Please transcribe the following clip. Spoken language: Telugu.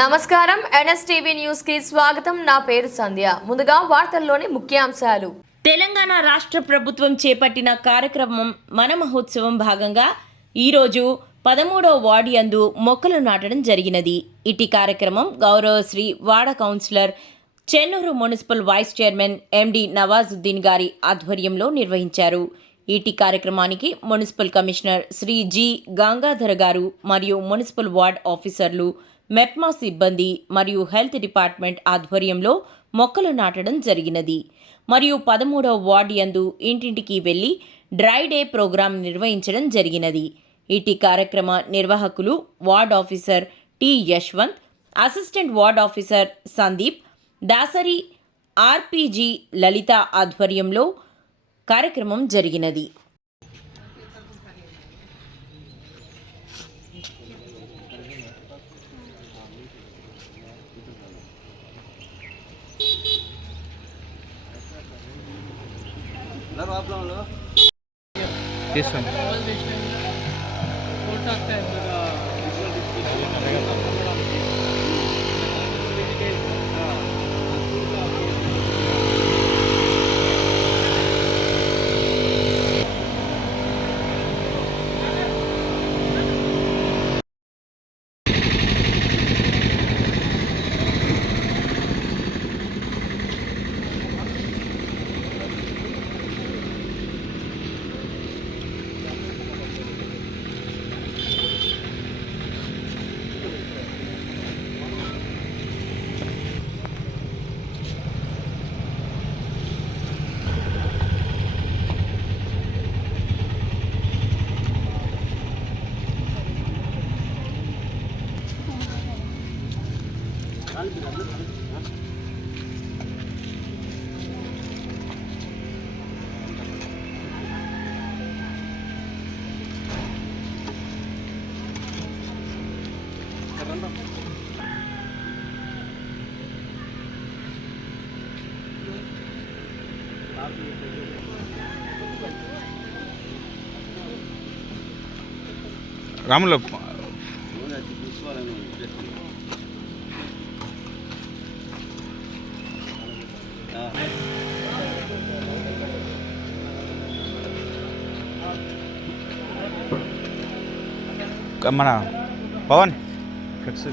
నమస్కారం ఎన్ఎస్టీవీ న్యూస్ కి స్వాగతం. నా పేరు సంధ్య. ముందుగా వార్తల్లోని ముఖ్యాంశాలు. తెలంగాణ రాష్ట్ర ప్రభుత్వం చేపట్టిన కార్యక్రమం మన మహోత్సవం భాగంగా ఈరోజు 13వ వార్డు యందు మొక్కలు నాటడం జరిగినది. ఇటీ కార్యక్రమం గౌరవ శ్రీ వాడ councillor Chennur municipal vice chairman MD Nawazuddin గారి ఆధ్వర్యంలో నిర్వహించారు. ఈటీ కార్యక్రమానికి municipal commissioner Shri G Gangadhar గారు మరియు మున్సిపల్ వార్డ్ ఆఫీసర్లు, మెప్మా సిబ్బంది మరియు హెల్త్ డిపార్ట్మెంట్ ఆధ్వర్యంలో మొక్కలు నాటడం జరిగినది. మరియు 13వ వార్డు యందు ఇంటింటికి వెళ్లి డ్రై డే ప్రోగ్రాం నిర్వహించడం జరిగినది. ఇటీ కార్యక్రమ నిర్వాహకులు ward officer T Yashwant, assistant ward officer Sandeep, Dasari RPG Lalitha ఆధ్వర్యంలో కార్యక్రమం జరిగినది. రాముల మన పవన్ ఫ్లెక్స్